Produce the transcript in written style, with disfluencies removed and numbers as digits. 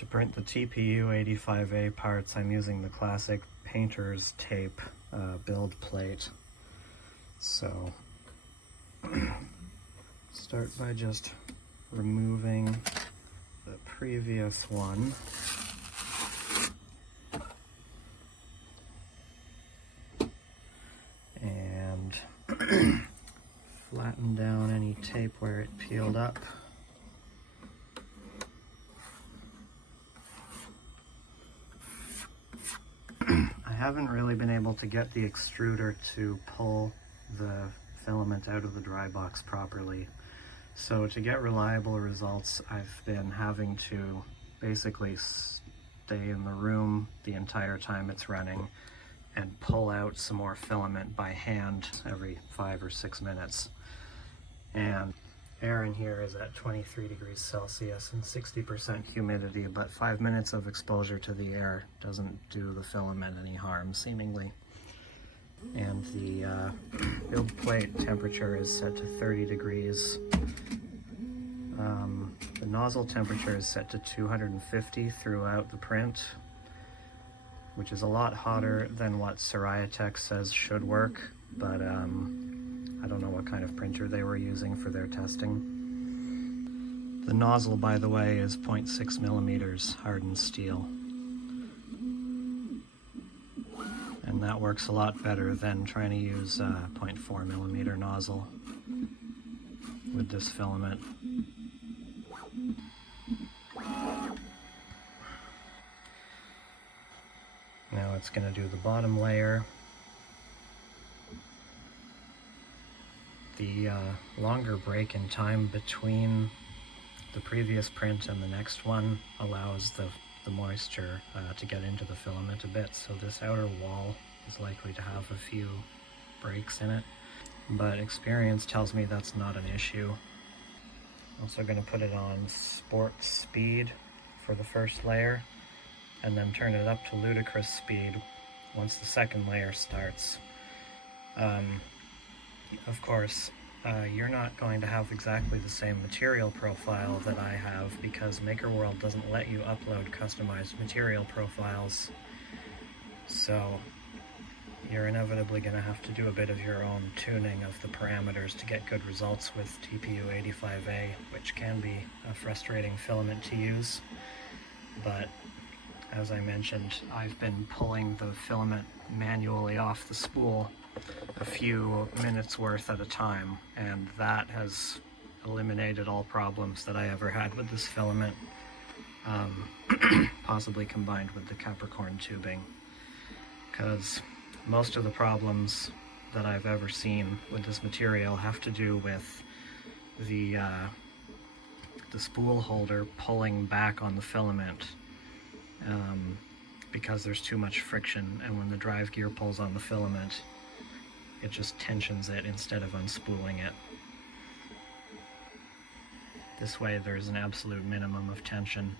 To print the TPU 85A parts, I'm using the classic painter's tape build plate. So start by just removing the previous one. And flatten down any tape where it peeled up. I haven't really been able to get the extruder to pull the filament out of the dry box properly. So to get reliable results, I've been having to basically stay in the room the entire time it's running and pull out some more filament by hand every 5 or 6 minutes. And air in here is at 23 degrees Celsius and 60% humidity, but 5 minutes of exposure to the air doesn't do the filament any harm, seemingly. And the build plate temperature is set to 30 degrees. The nozzle temperature is set to 250 throughout the print, which is a lot hotter than what Tech says should work, but I don't know what kind of printer they were using for their testing. The nozzle, by the way, is 0.6 millimeters hardened steel. And that works a lot better than trying to use a 0.4 millimeter nozzle with this filament. Now it's going to do the bottom layer. The longer break in time between the previous print and the next one allows the moisture to get into the filament a bit, so this outer wall is likely to have a few breaks in it, but experience tells me that's not an issue. Also going to put it on sport speed for the first layer, and then turn it up to ludicrous speed once the second layer starts. Of course, you're not going to have exactly the same material profile that I have, because MakerWorld doesn't let you upload customized material profiles. So you're inevitably going to have to do a bit of your own tuning of the parameters to get good results with TPU 85A, which can be a frustrating filament to use. But as I mentioned, I've been pulling the filament manually off the spool a few minutes worth at a time, and that has eliminated all problems that I ever had with this filament, possibly combined with the Capricorn tubing, because most of the problems that I've ever seen with this material have to do with the spool holder pulling back on the filament because there's too much friction, and when the drive gear pulls on the filament, it just tensions it instead of unspooling it. This way there's an absolute minimum of tension.